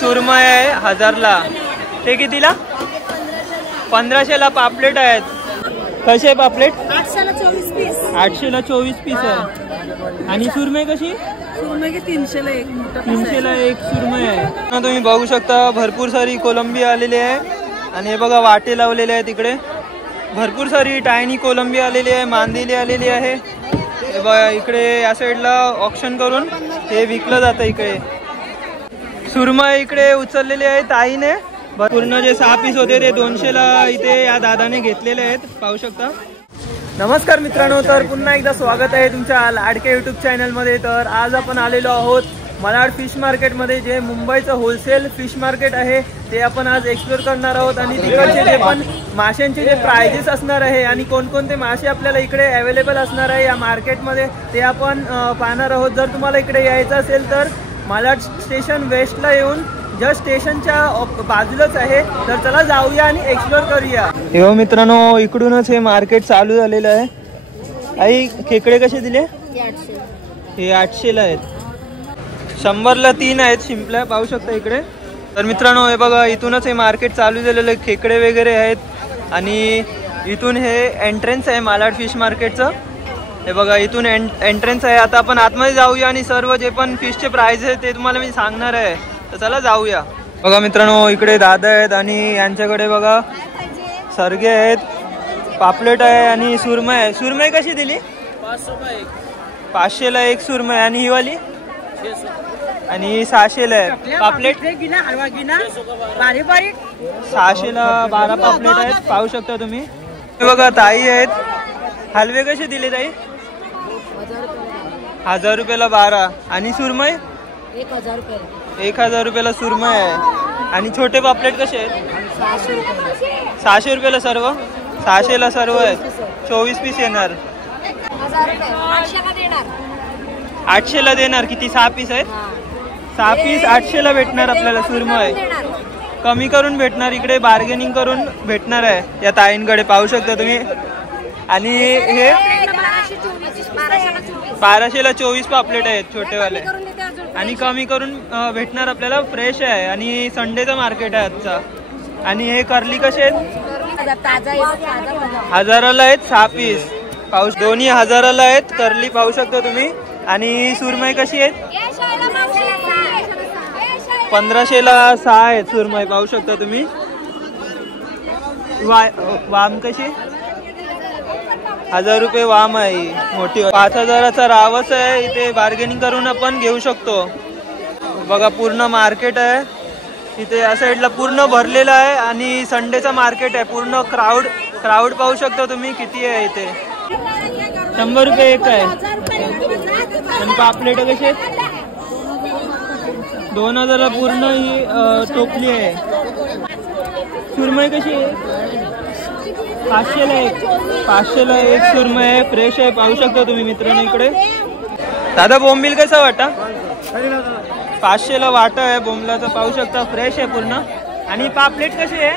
सुरमई आहे 1000ला. ते कितीला? 1500ला पापलेट आहेत. कसे आहे पापलेट? 800ला 24 पीस. 800ला 24 पीस आहे. आणि सुरमई कशी? सुरमई 300ला एक. 300ला एक सुरमई आहे. तुम्ही बघू शकता भरपूर सारी कोलंबी आलेली आहे. आणि हे बघा वाटे लावलेले आहेत इकडे. भरपूर सारी टायनी कोलंबी आलेली आहे, मांदेली आलेली आहे. हे बघा इकडे या साईडला ऑक्शन करून हे विकलं जातं. इकडे सुरमई इकडे उचललेली आहे ताईने. पूर्ण जे 6 पीस होते ते 200ला इथे या दादाने घेतलेले आहेत, पाहू शकता. नमस्कार मित्रांनो, तर पुन्हा एकदा स्वागत आहे तुमच्या लाडके यूट्यूब चॅनलमध्ये. तर आज आपण आलेलो आहोत मलाड फिश मार्केटमध्ये, जे मुंबईचं होलसेल फिश मार्केट आहे ते आपण आज एक्सप्लोर करणार आहोत. आणि तिकडचे जे पण माशांचे जे प्राइजेस असणार आहे आणि कोणकोणते मासे आपल्याला इकडे अवेलेबल असणार आहे या मार्केटमध्ये ते आपण पाहणार आहोत. जर तुम्हाला इकडे यायचं असेल तर मालाड स्टेशन वेस्टला येऊन जस्ट स्टेशनच्या बाजूलाच आहे. तर चला जाऊया आणि एक्सप्लोर करूया. हो मित्रांनो, इकडूनच हे मार्केट चालू झालेलं आहे. आई खेकडे कसे दिले? हे 800ला आहेत. 100ला 3 आहेत शिंपल्या, पाहू शकता इकडे. तर मित्रांनो हे बघा, इथूनच हे मार्केट चालू झालेलं आहे. खेकडे वगैरे आहेत आणि इथून हे एंट्रन्स आहे मालाड फिश मार्केटचं. हे बघा इथून एंट्रन्स आहे. आता आपण आतमध्ये जाऊया आणि सर्व जे पण फिशचे प्राइस आहे ते तुम्हाला मी सांगणार आहे. तर चला जाऊया. बघा मित्रांनो, इकडे दादा आहेत आणि यांच्याकडे बघा सरगे आहेत, पापलेट आहे आणि सुरमई आहे. सुरमई कशी दिली? 500ला एक सुरमई. आणि ही वाली? आणि 600ला आहे. पापलेट 600ला 12 पापलेट आहेत, पाहू शकता तुम्ही. बघा ताई आहेत. हलवे कसे दिले ताई? 1000 रुपयाला 12. आणि सुरमई 1000 रुपयाला सुरमई आहे. आणि छोटे पापलेट कसे आहेत? 600 रुपयाला सर्व. 600ला सर्व आहेत. 24 पीस येणार. 800ला देणार. किती? 6 पीस आहेत. 6 पीस 800ला भेटणार आपल्याला सुरमई. कमी करून भेटणार, इकडे बार्गेनिंग करून भेटणार आहे या ताईंकडे, पाहू शकता तुम्ही. आणि हे 1200ला 24 पापलेट आहेत छोटेवाले. आणि कमी करून भेटणार आपल्याला. फ्रेश आहे आणि संडेचा मार्केट आहे आजचा. आणि हे कर्ली कसे आहेत? 1000ला आहेत 6 पीस. पाऊस दोन्ही 1000ला आहेत कर्ली, पाहू शकता तुम्ही. आणि सुरमई कशी आहेत? 1500ला 6 आहेत सुरमई, पाहू शकता तुम्ही. वाम कशी? 1000 रुपये वाम आहे मोठी. 5000चा रावस आहे. इथे बार्गेनिंग करून आपण घेऊ शकतो. बघा पूर्ण मार्केट आहे इथे. या साईडला पूर्ण भरलेलं आहे आणि संडेचा मार्केट आहे. पूर्ण क्राऊड पाहू शकता तुम्ही किती आहे इथे. 100 रुपये एक आहे. आणि पापलेट कसे? 2000ला पूर्ण ही टोपली आहे. सुरमई कशी आहे? 500ला एक. 500ला एक सुरमई आहे, फ्रेश आहे, पाहू शकता तुम्ही मित्रांनो इकडे. दादा बोंबील कसा वाटा? 500ला वाटा आहे बोंबलाचा, पाहू शकता, फ्रेश आहे पूर्ण. आणि पापलेट कशी आहे?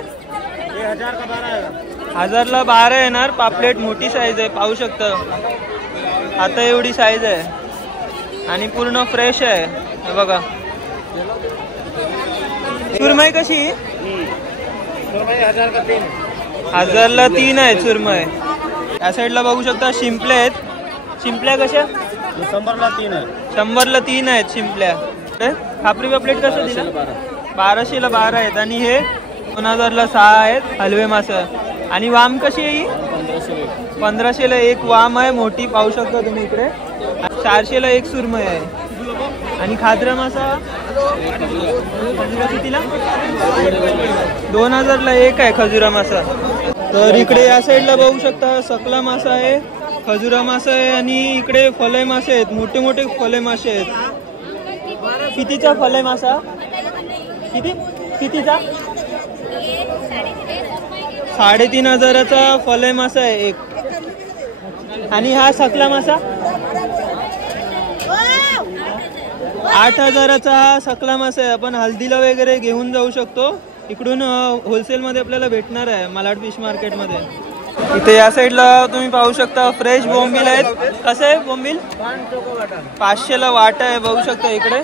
1000ला 12 येणार. पापलेट मोठी साईज आहे, पाहू शकता. आता एवढी साईज आहे आणि पूर्ण फ्रेश आहे. हे बघा. सुरमई कशी? 1000ला 3 आहेत सुरमई. या साईडला बघू शकता शिंपल्या आहेत. शिंपल्या कशा? 100ला 3 आहेत शिंपल्या. खापरी पापलेट कसं दिला? 1200ला 12 आहेत. आणि हे 2000ला 6 आहेत हलवे मासा. आणि वाम कशी आहे? 1500ला एक वाम आहे मोठी, पाहू शकता तुम्ही इकडे. 400ला एक सुरमई आहे. आणि खाजरा मासा कितीला? 2000ला एक आहे खजुरा मासा. तर इकडे या साईडला बघू शकता सकला मासा आहे, खजुरा मासा आहे. आणि इकडे फले मासे आहेत, मोठे मोठे फले मासे आहेत. कितीचा फले मासा? कितीचा? 3500चा फले मासा आहे एक. आणि हा सकला मासा 8000चा हा सकला मासा आहे. आपण हल्दीला वगैरे घेऊन जाऊ शकतो. इकडून होलसेलमध्ये आपल्याला भेटणार आहे मालाड फिश मार्केटमध्ये. इथे या साईडला तुम्ही पाहू शकता फ्रेश बोंबील आहेत. कसं आहे बोंबील? 500ला वाटा आहे, बघू शकता इकडे.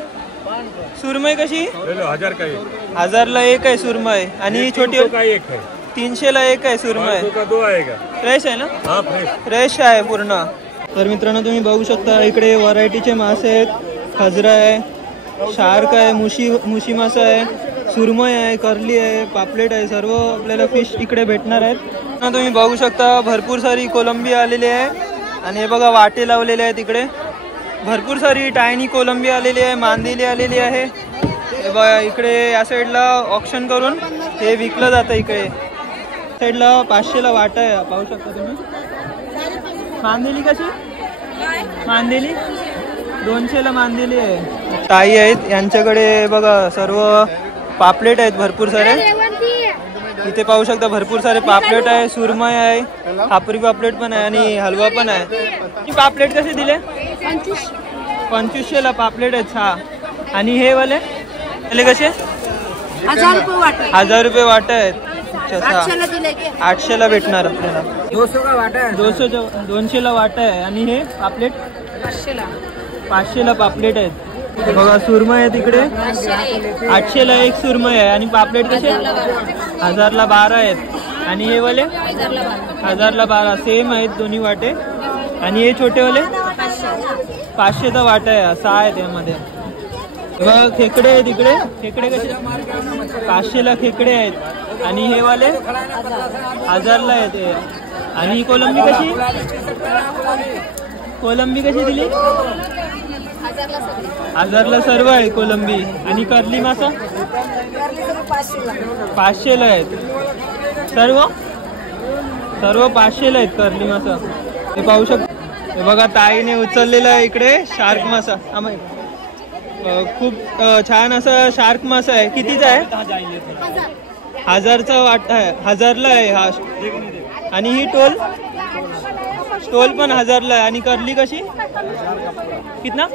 सुरमई कशी? 1000 का एक, 1000ला एक आहे सुरमई. आणि छोटी 300 का एक है, 300ला एक आहे सुरमई. 500 का 2 आएगा. फ्रेश आहे ना? हाँ फ्रेश. फ्रेश आहे पूर्ण. तर मित्रांनो तुम्ही बघू शकता इकडे व्हरायटीचे मासे आहेत. खजरा आहे, शार्क आहे, मुशी मासा आहे, सुरमई आहे, करली आहे, पापलेट आहे. सर्व आपल्याला फिश इकडे भेटणार आहेत. तुम्ही बघू शकता भरपूर सारी कोलंबी आलेली आहे. आणि हे बघा वाटे लावलेले आहेत इकडे. भरपूर सारी टायनी कोलंबी आलेली आहे, मांदेली आलेली आहे. हे बघा इकडे या साईडला ऑक्शन करून हे विकलं जातं. इकडे साईडला 500ला वाटा आहे, पाहू शकता तुम्ही. मांदेली कशी? मांदेली 200ला मांदेली आहे. ताई आहेत यांच्याकडे बघा सर्व पापलेट आहेत भरपूर सारे. इथे पाहू शकता भरपूर सारे पापलेट आहे, सुरमई आहे, खापरी पापलेट पण आहे आणि हलवा पण आहे. पापलेट कसे दिले? 2500ला पापलेट आहेत. हा आणि हे वाले कसे? 1000 रुपये वाटा आहेत. 800ला भेटणार आपल्याला. 200ला वाटा आहे. आणि हे पापलेट 500ला पापलेट आहेत. बघा सुरमई आहे तिकडे 800ला एक सुरमई आहे. आणि पापलेट कसे? 1000ला 12 आहेत. आणि हे वाले 1000ला 12 सेम आहेत दोन्ही वाटे. आणि हे छोटेवाले 500चा वाटा आहे. 6 आहे त्यामध्ये. बघा खेकडे आहे तिकडे. खेकडे कसे? 500ला खेकडे आहेत. आणि हे वाले 1000ला आहेत. आणि कोलंबी कशी? कोलंबी कशी दिली? 1000ला सर्व आहे कोलंबी. आणि करली मासा 500ला आहेत. सर्व 500ला आहेत करली मासा. हे पाहू शकता. हे बघा ताईने उचललेला आहे इकडे शार्क मासा. खूप छान असा शार्क मासा आहे. कितीचा आहे? 1000चा वाटा आहे. 1000ला आहे हा. आणि ही टोल पण 1000ला आहे. आणि करली कशी? कितना?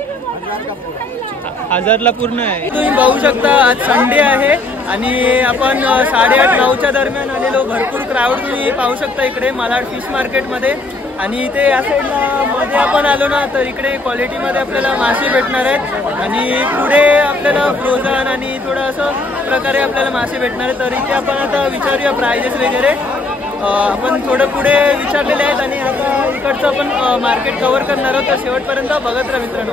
1000ला पूर्ण आहे. तुम्ही बघू शकता आज संडे आहे आणि आपण 8:30-9च्या दरम्यान आलेलो. भरपूर क्राऊड तुम्ही पाहू शकता इकडे मालाड फिश मार्केटमध्ये. आणि इथे या साईडला मध्ये आपण आलो ना तर इकडे क्वालिटीमध्ये आपल्याला मासे भेटणार आहेत. आणि पुढे आपल्याला फ्रोझन आणि थोडं असं प्रकारे आपल्याला मासे भेटणार आहेत. तर इथे आपण आता विचारूया प्राइजेस वगैरे. आपण थोडं पुढे विचारलेले आहेत. आणि आता इकडचं आपण मार्केट कव्हर करणार आहोत. तर शेवटपर्यंत बघत राहा मित्रांनो.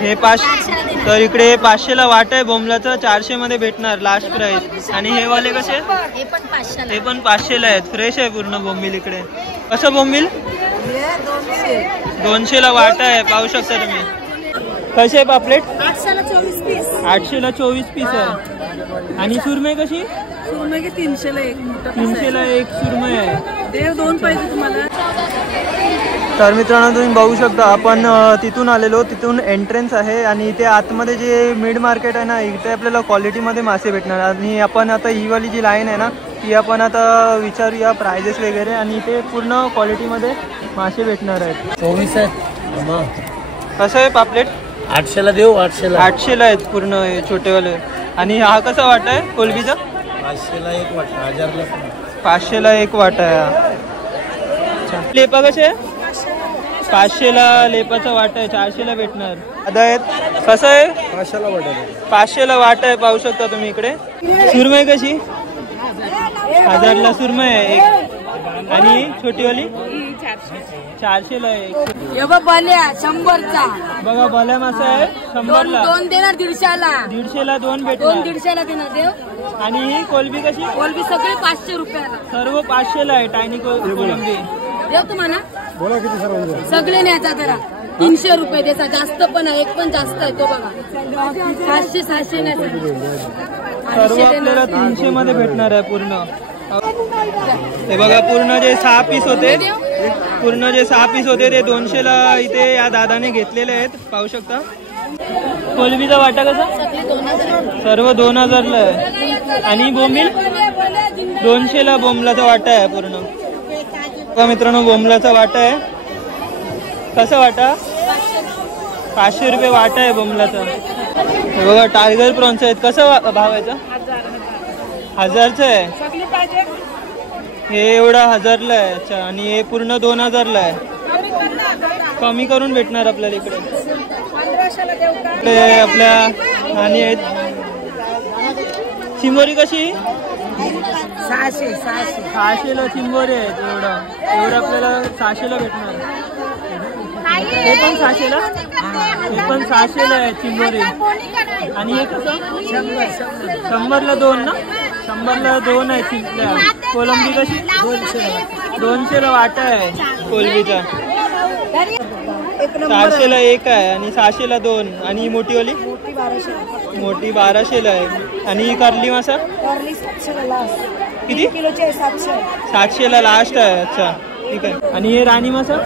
हे 500 तर इकडे 500ला वाट आहे बोंबलाचा. 400 मध्ये भेटणार लास्ट प्राइस. आणि हे वाले कसे? हे पण 500ला आहेत. फ्रेश आहे पूर्ण बोंबील इकडे. कसं बोंबील? 200ला वाट आहे, पाहू शकता तुम्ही. कसे आहे पापलेट? 800ला 24 पीस आहे. आणि सुरमई कशी? सुरमई 300ला एक. 300ला एक सुरमई आहे. देव 2 पाहिजे तुम्हाला. तर मित्रांनो तुम्ही बघू शकता आपण तिथून आलेलो. तिथून एंट्रन्स आहे. आणि इथे आतमध्ये जे मिड मार्केट आहे ना इथे आपल्याला क्वालिटीमध्ये मासे भेटणार. आणि आपण आता ही वाली जी लाईन आहे ना ती आपण आता विचारूया प्राइजेस वगैरे. आणि इथे पूर्ण क्वालिटीमध्ये मासे भेटणार आहेत. 24 आहे. कसं आहे पापलेट? 800ला देऊ. 800ला आहेत पूर्ण हे छोटेवाले. आणि हा कसा वाटा आहे कोलबीचा? 500ला एक वाटा. 1000ला 500ला एक वाटा आहे. लेपा कसे? 500ला लेपाचा वाटा आहे. 400ला भेटणार. आता आहेत कसं आहे? 500ला वाटा. 500ला वाटा आहे, पाहू शकता तुम्ही इकडे. सुरमई कशी? 1000ला सुरमई आहे एक. आणि छोटीवाली 400ला आहे. बल्या 100चा. बघा बल्या मासा आहे 100ला. 2 देणार 150ला. 150ला 2 भेटणार. 150ला देणार देव. आणि ही कोलबी कशी? कोलबी सगळे 500 रुपयाला. सर्व 500ला आहे टायनी कोलंबी. देव तुम्हाला बोला किती सर? सगळे न्यायचा जरा 300 रुपये त्याचा. जास्त पण आहे. एक पण जास्त आहे तो बघा. 500-600 न्यायचा. सर्व आपल्याला 300 मध्ये भेटणार आहे पूर्ण. हे बघा पूर्ण जे 6 पीस होते ते 200ला इथे या दादाने घेतलेले आहेत, पाहू शकता. कोलबीचा वाटा कसा? सर्व 2000ला आहे. आणि बोंबील 200ला बोंबलाचा वाटा आहे पूर्ण. बघा मित्रांनो बोंबलाचा वाटा आहे. कसा वाटा? 500 रुपये वाटा आहे बोंबलाचा. हे बघा टायगर प्रॉन्स आहेत. कसा भाव आहे? 1000चा आहे. हे एवढा 1000ला आहे. अच्छा. आणि हे पूर्ण 2000ला आहे. कमी करून भेटणार आपल्याला इकडे. आपल्या आणि आहेत चिंबोरी कशी 600ला चिंबोरी आहेत. एवढं आपल्याला 600ला भेटणार. हे पण 600ला, हे पण 600ला आहे चिंबोरी. आणि हे कसं 100ला 2 ना, 100ला 2 आहे चिंबल्या. कोलंबी कशी 200ला वाटा आहे कोलंबीचा. 400ला 1 आहे आणि 600ला 2. आणि ही मोठीवाली मोठी 1200ला आहे. आणि ही कारली मासा किती 700ला लास्ट आहे. अच्छा ठीक आहे. आणि हे राणी मासा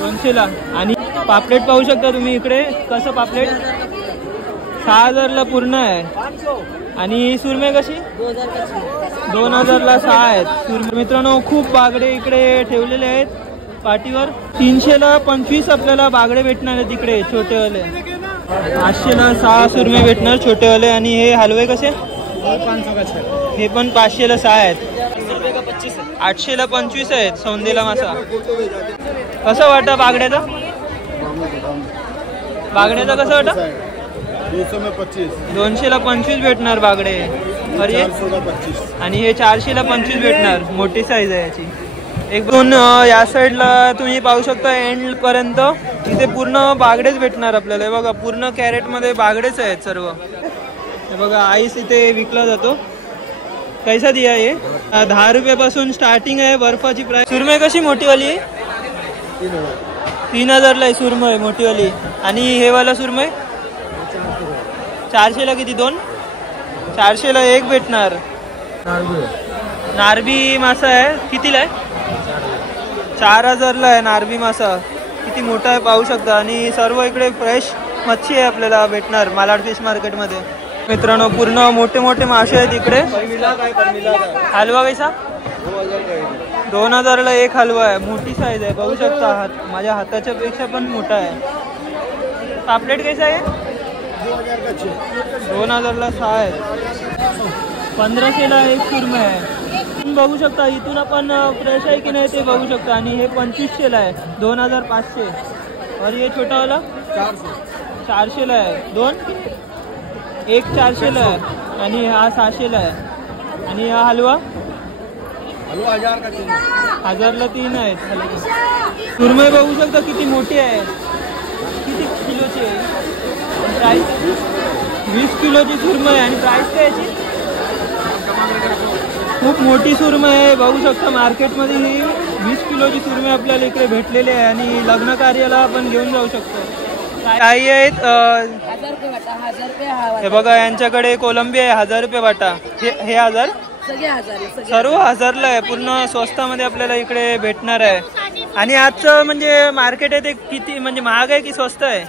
200ला. आणि पापलेट पाहू शकता तुम्ही इकडे कसं पापलेट 6000ला पूर्ण आहे. आणि सुरमई कशी 2000ला 6 आहेत सुरमई. मित्रांनो खूप बागडे इकडे ठेवलेले आहेत पाठीवर. 300ला 25 आपल्याला बागडे भेटणार आहेत इकडे छोटेवाले. 500ला 6 सुरमई भेटणार छोटेवाले. आणि हे हलवे कसे हे पण 500ला 6 आहेत. 800ला 25 आहेत सौंदेला मासा. कसं वाटा बागड्याचा कसं वाटा 200ला 25 भेटणार बागडे. अरे आणि हे 400ला 25 भेटणार. मोठी साईज आहे याची. एक दोन या साईडला तुम्ही पाहू शकता एंड पर्यंत इथे पूर्ण बागडेच भेटणार आपल्याला. हे बघा पूर्ण कॅरेटमध्ये बागडेच आहेत सर्व. हे बघा आईस इथे विकला जातो. कैसा दिया ये 10 रुपयापासून स्टार्टिंग आहे बर्फाची प्राइस. सुरमई कशी मोठीवाली आहे 3000ला आहे सुरमई मोठीवाली. आणि हे वाला सुरमई 400ला किती 2 400ला 1 भेटणार. नारबी मासा आहे कितीला आहे 4000ला आहे नारबी मासा. किती मोठा आहे पाहू शकता. आणि सर्व इकडे फ्रेश मच्छी आहे आपल्याला भेटणार मालाड फिश मार्केटमध्ये. मित्रांनो पूर्ण मोठे मोठे मासे आहेत इकडे. हलवा कैसा 2000ला 1 हलवा आहे. मोठी साईज आहे पाहू शकता. माझ्या हाताच्या पेक्षा पण मोठा आहे. पापलेट कैसा आहे 2000ला 6 आहे. 1500ला 1 सुरमई आहे. बघू शकता इथून आपण फ्रेश आहे की नाही ते बघू शकता. आणि हे 2500ला आहे 2500. आणि हे छोटावाला 400ला आहे 2 1 400ला आहे. आणि हा 600ला आहे. आणि हा हलवा 1000ला 3 आहेत. सुरमई बघू शकता किती मोठी आहे. किती किलोची आहे प्राईस 20 किलोची सुरमई. आणि प्राईस काय याची खूप मोठी सुरमई आहे बघू शकता. मार्केटमध्ये ही 20 किलोची सुरमई आपल्याला इकडे भेटलेली आहे. आणि लग्न कार्याला आपण घेऊन जाऊ शकतो. काही आहेत 1000 रुपये वाटा. 1000 रुपये हे बघा यांच्याकडे कोलंबी आहे 1000 रुपये वाटा. हे 1000 सर्व 1000ला आहे. पूर्ण स्वस्तामध्ये आपल्याला इकडे भेटणार आहे. आणि आजचं म्हणजे मार्केट आहे ते किती म्हणजे महाग आहे की स्वस्त आहे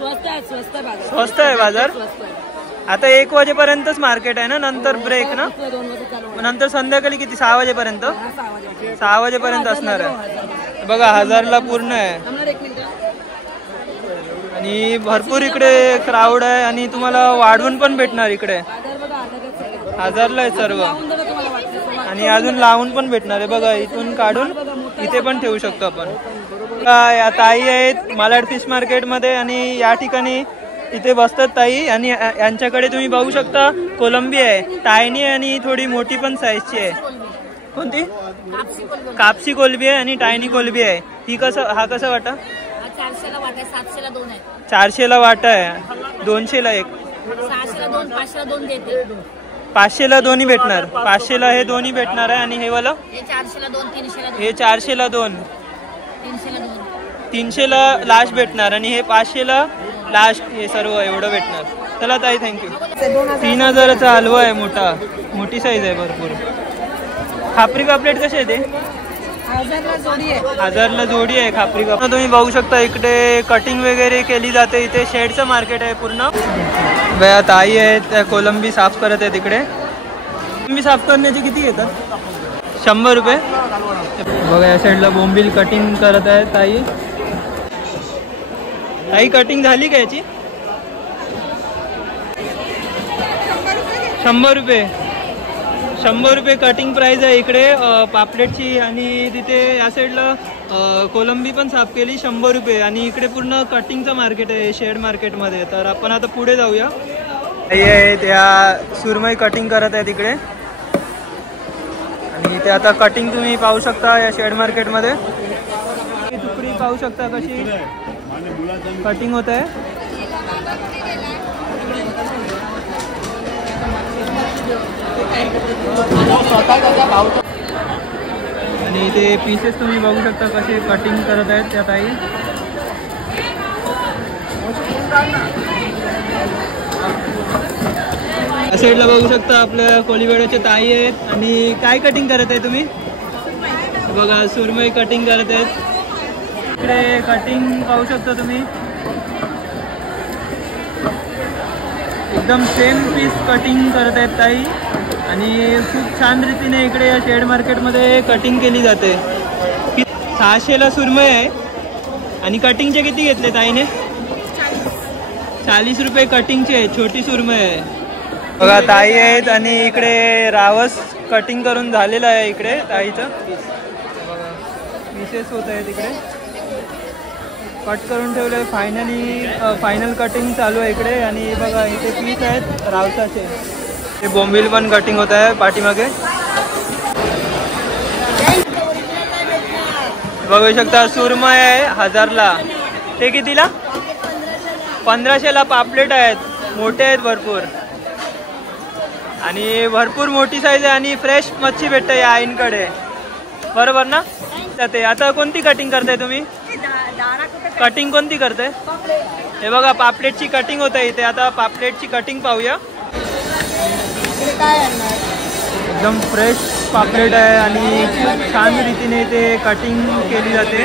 स्वस्त आहे बाजार. आता 1 वाजेपर्यंतच मार्केट आहे ना, नंतर ब्रेक ना, नंतर संध्याकाळी किती 6 वाजेपर्यंत 6 वाजेपर्यंत असणार आहे. बघा 1000ला पूर्ण आहे. आणि भरपूर इकडे क्राऊड आहे. आणि तुम्हाला वाढवून पण भेटणार इकडे 1000ला आहे सर्व. आणि अजून लावून पण भेटणार आहे. बघा इथून काढून इथे पण ठेवू शकतो आपण. या ताई आहेत मालाड फिश मार्केटमध्ये. आणि या ठिकाणी इथे बसतात ताई. आणि यांच्याकडे तुम्ही बघू शकता कोलंबी आहे टायनी आणि थोडी मोठी पण साईजची आहे. कोणती कापसी कोलंबी आहे आणि टायनी कोलंबी आहे. ही हा कसा वाटा 400ला वाटा. 700ला 2 आहे. 400ला वाटा आहे. 200ला 1. 600ला 2 500ला 2 देते. 500ला दोन्ही भेटणार. 500ला हे दोन्ही भेटणार आहे. आणि हे वाला हे 400ला 2 300ला 2. हे 400ला 2 300ला 2. 300ला लास्ट भेटणार. आणि हे 500ला लास्ट. हे सर्व एवढं भेटणार. चला ताई थँक्यू. 3000चा हलवा आहे मोठा. मोठी साईज आहे भरपूर. खापरी पापलेट कसे आहे ते 1000ला जोडी आहे खापरी पापलेट. तुम्ही बघू शकता इकडे कटिंग वगैरे केली जाते. इथे शेडचं मार्केट आहे पूर्ण. बया ताई आहेत कोलंबी साफ करत आहेत इकडे. कोलंबी साफ करण्याचे किती घेतात 100 रुपये. बघा या साईडला बोंबील कटिंग करत आहे ताई. ताई कटिंग झाली का याची 100 रुपये. 100 रुपये कटिंग प्राइस आहे इकडे पापलेटची. आणि तिथे या साईडला कोलंबी पण साफ केली 100 रुपये. आणि इकडे पूर्ण कटिंगचं मार्केट आहे शेड मार्केटमध्ये. तर आपण आता पुढे जाऊया. त्या सुरमई कटिंग करत आहे तिकडे. आणि ते आता कटिंग तुम्ही पाहू शकता या शेड मार्केटमध्ये. तुकडी पाहू शकता कशी कटिंग होत आहे. आणि ते पीसेस तुम्ही बघू शकता कसे कटिंग करत आहेत त्या ताई. या साईडला बघू शकता आपल्या कोळीवाड्याचे ताई आहेत. आणि काय कटिंग करत आहे तुम्ही? बघा सुरमई कटिंग करत आहेत. इकडे कटिंग पाहू शकता तुम्ही. एकदम सेम पीस कटिंग करत आहेत ताई. आणि खूप छान रीतीने इकडे या शेड मार्केटमध्ये कटिंग केली जाते. 600ला सुरमई आहे. आणि कटिंगचे किती घेतले ताईने? 40 रुपये कटिंगचे आहे. छोटी सुरमई आहे. बघा ताई आहेत. आणि इकडे रावस कटिंग करून झालेलं आहे इकडे ताईचं. बघा पीसेस होत आहेत इकडे. कट करून ठेवले. फायनल कटिंग चालू आहे इकडे. आणि बघा इथे पीस आहेत रावसाचे. ते बोंबील पण कटिंग होत आहे पाठीमागे. बघू शकता सुरमई आहे 1000ला. ते कितीला? 1500ला पापलेट आहेत. मोठे आहेत भरपूर. आणि भरपूर मोठी साईज आहे. आणि फ्रेश मच्छी भेटते या आईंकडे. बरोबर ना? ते आता कोणती कटिंग करताय तुम्ही? कटिंग कोणती करताय? हे बघा पापलेटची कटिंग होत आहे इथे. आता पापलेटची कटिंग पाहूया. एकदम फ्रेश पापलेट आहे. आणि खूप छान रीतीने इथे कटिंग केली जाते.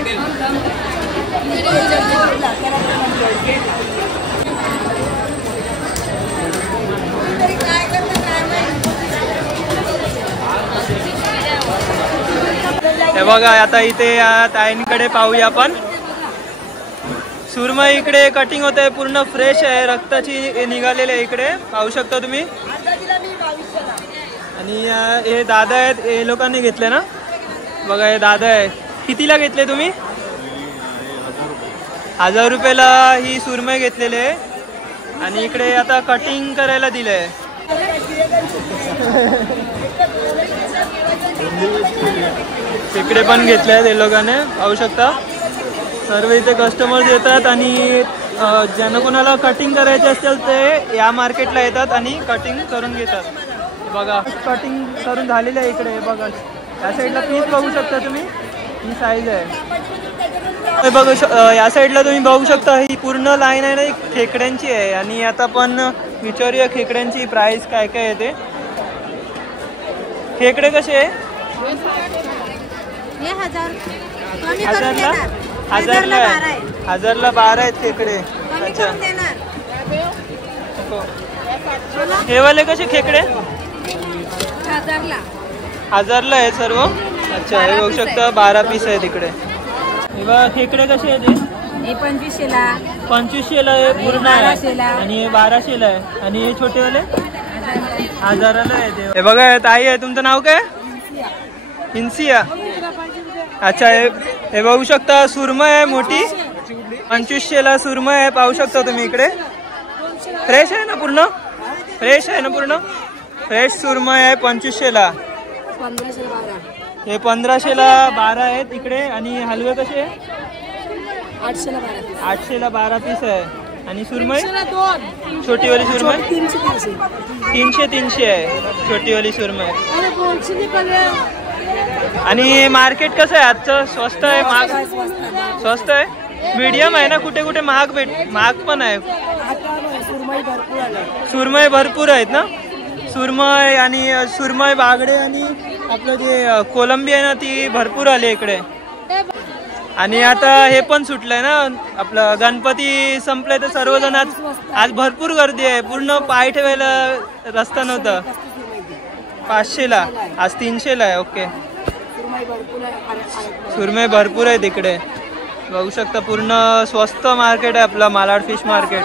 हे बघा आता इथे या ताईंकडे पाहूया आपण. सुरमई इकडे कटिंग होत आहे. पूर्ण फ्रेश आहे. रक्ताची निघालेली आहे इकडे पाहू शकता तुम्ही. आणि हे दादा आहेत. हे लोकांनी घेतले ना? बघा हे दादा आहे. कितीला घेतले तुम्ही? 1000 रुपयाला ही सुरमई घेतलेली आहे. आणि इकडे आता कटिंग करायला दिलंय. तिकडे पण घेतले आहेत हे लोकांनी पाहू शकता. सर्व इथे कस्टमर्स येतात. आणि ज्यांना कोणाला कटिंग करायचे असेल ते या मार्केटला येतात आणि कटिंग करून घेतात. बघा कटिंग करून झालेलं आहे इकडे. बघा या साईडला पीस बघू शकता तुम्ही. ही साईज आहे. बघू या साईडला तुम्ही बघू शकता. ही पूर्ण लाईन आहे ना खेकड्यांची आहे. आणि आता पण विचारूया खेकड्यांची प्राइस काय काय आहे ते. खेकडे कसे आहे? 1000ला 12 आहेत खेकडे. अच्छा हे वाले कसे खेकडे? 1000ला आहे सर्व. अच्छा हे बघू शकता 12 पीस आहे तिकडे. हे बघा खेकडे कसे आहेत? हे 2500ला. 2500ला आहे पूर्ण आहे. आणि हे 1200ला आहे. आणि हे छोटेवाले 1000ला आहे. हे बघा ताई आहे. तुमचं नाव काय? इन्सिया. अच्छा हे बघू शकता सुरमई आहे मोठी. 2500ला सुरमई आहे पाहू शकता तुम्ही इकडे. फ्रेश आहे ना पूर्ण? फ्रेश आहे ना पूर्ण? फ्रेश सुरमई आहे 2500ला. हे 1500ला 12 आहेत इकडे. आणि हलवे कसे? 800ला 12 पीस आहे. आणि सुरमई छोटीवाली सुरमई 300 आहे छोटीवाली सुरमई. आणि मार्केट कसं आहे आजचं? स्वस्त आहे महाग? स्वस्त आहे. मीडियम आहे ना? कुठे कुठे महाग पण आहे. सुरमई भरपूर आहेत ना? सुरमई आणि सुरमई बागडे आणि आपलं जे कोलंबी आहे ना ती भरपूर आली इकडे. आणि आता हे पण सुटलंय ना आपलं गणपती संपले तर सर्वजण आज भरपूर गर्दी आहे. पूर्ण पाय ठेवायला रस्ता नव्हता. 500ला आज 300ला आहे. ओके सुरमई भरपूर आहे तिकडे बघू शकता. पूर्ण स्वस्त मार्केट आहे आपला मालाड फिश मार्केट.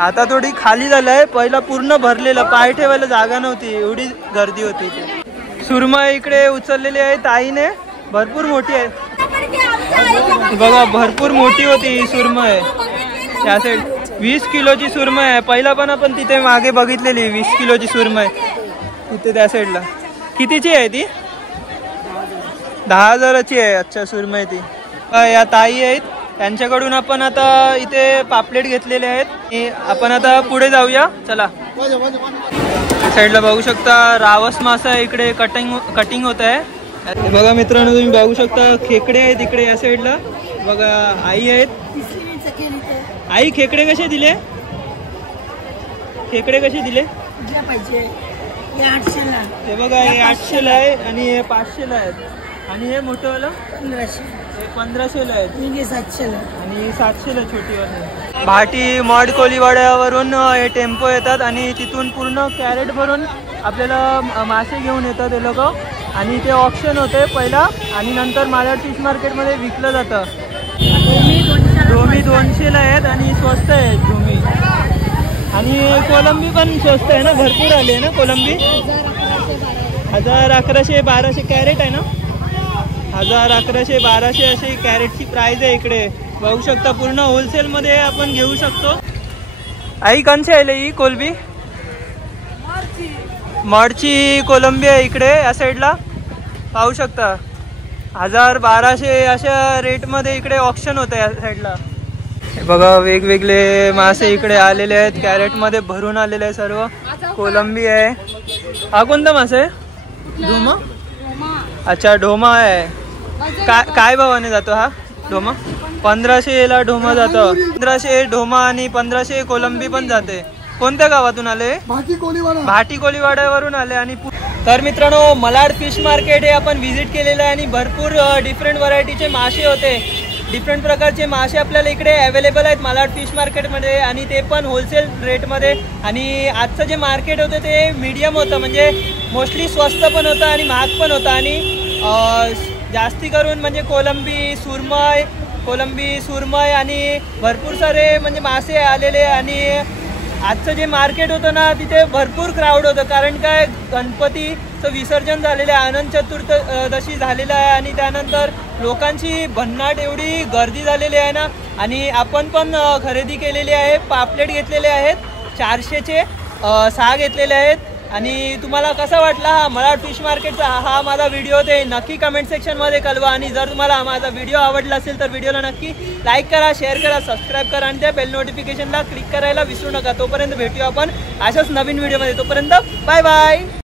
आता थोडी खाली झालंय, पहिला पूर्ण भरलेला, पाय ठेवायला जागा नव्हती, एवढी गर्दी होती इथे. सुरमई इकडे उचललेली आहे ताईने, भरपूर मोठी आहे बघा, भरपूर मोठी होती ही सुरमई. त्या साईड 20 किलोची सुरमई आहे. पहिला पण आपण तिथे मागे बघितलेली 20 किलोची सुरमई तिथे त्या साईडला. कितीची आहे ती? 10,000ची आहे. अच्छा, सुरमई ती. या ताई आहेत, त्यांच्याकडून आपण आता इथे पापलेट घेतलेले आहेत. आपण आता पुढे जाऊया, चला. साईडला बघू शकता रावस मासा आहे, इकडे कटिंग होत आहे. बघा मित्रांनो, तुम्ही बघू शकता खेकडे आहेत इकडे या साईडला. बघा आई आहेत. आई, खेकडे कसे दिले? खेकडे कसे दिले? हे बघा, हे 800ला आहे आणि हे 500ला आहेत. आणि हे मोठंवालं 1500ला आहेत. 700ला आणि 700ला छोटीवाले. भाटी मॉड कोलीवाड्यावरून हे टेम्पो येतात आणि तिथून पूर्ण कॅरेट भरून आपल्याला मासे घेऊन येतात हे लोक. आणि ते ऑप्शन होते पहिला आणि नंतर मालाड फिश मार्केटमध्ये विकलं जातं. ढोमी 200ला आहेत आणि स्वस्त आहेत ढोमी. आणि कोलंबी पण स्वस्त आहे ना, भरपूर आले ना कोलंबी. 1000, 1100, 1200 कॅरेट आहे ना. 1000, 1100, 1200 अशी कॅरेटची प्राइस आहे इकडे. बघू शकता पूर्ण होलसेलमध्ये आपण घेऊ शकतो. आई, कंचे आहे ही कोलंबी? मडची कोलंबी आहे इकडे या साईडला, पाहू शकता. 1000, 1200 अशा रेटमध्ये इकडे ऑप्शन होतं या साईडला. बघा वेगवेगळे मासे इकडे आलेले आहेत, कॅरेटमध्ये भरून आलेले आहे सर्व. कोलंबी आहे. हा कोणता मासा आहे? ढोमा. अच्छा, ढोमा आहे. काय भावाने जातो हा ढोमा? 1500ला ढोमा जातो. 1500 ढोमा आणि 1500 कोलंबी पण जाते. कोणत्या गावातून आले? भाटी कोलीवाड्यावरून आले. आणि तर मित्रांनो, मलाड फिश मार्केट हे आपण व्हिजिट केलेलं आहे आणि भरपूर डिफरंट व्हरायटीचे मासे होते. डिफरंट प्रकारचे मासे आपल्याला इकडे अवेलेबल आहेत मलाड फिश मार्केटमध्ये, आणि ते पण होलसेल रेटमध्ये. आणि आजचं जे मार्केट होतं ते मीडियम होतं, म्हणजे मोस्टली स्वस्त पण होतं आणि महाग पण होतं. आणि जास्ती करून म्हणजे कोलंबी सुरमई आणि भरपूर सारे म्हणजे मासे आलेले. आणि आजचं जे मार्केट होतं ना, तिथे भरपूर क्राऊड होतं. कारण काय, गणपतीचं विसर्जन झालेलं आहे, अनंत चतुर्दशी झालेलं आहे आणि त्यानंतर लोकांची भन्नाट एवढी गर्दी झालेली आहे ना. आणि आपण पण खरेदी केलेली आहे. पापलेट घेतलेले आहेत 400चे 6 घेतलेले आहेत. आणि तुम्हाला कसा वाटला हा मलाड फिश मार्केटचा हा माझा व्हिडिओ, ते नक्की कमेंट सेक्शनमध्ये कळवा. आणि जर तुम्हाला माझा व्हिडिओ आवडला असेल तर व्हिडिओला नक्की लाईक करा, शेअर करा, सबस्क्राईब करा आणि त्या बेल नोटिफिकेशनला क्लिक करायला विसरू नका. तोपर्यंत भेटूया आपण अशाच नवीन व्हिडिओमध्ये. तोपर्यंत बाय बाय.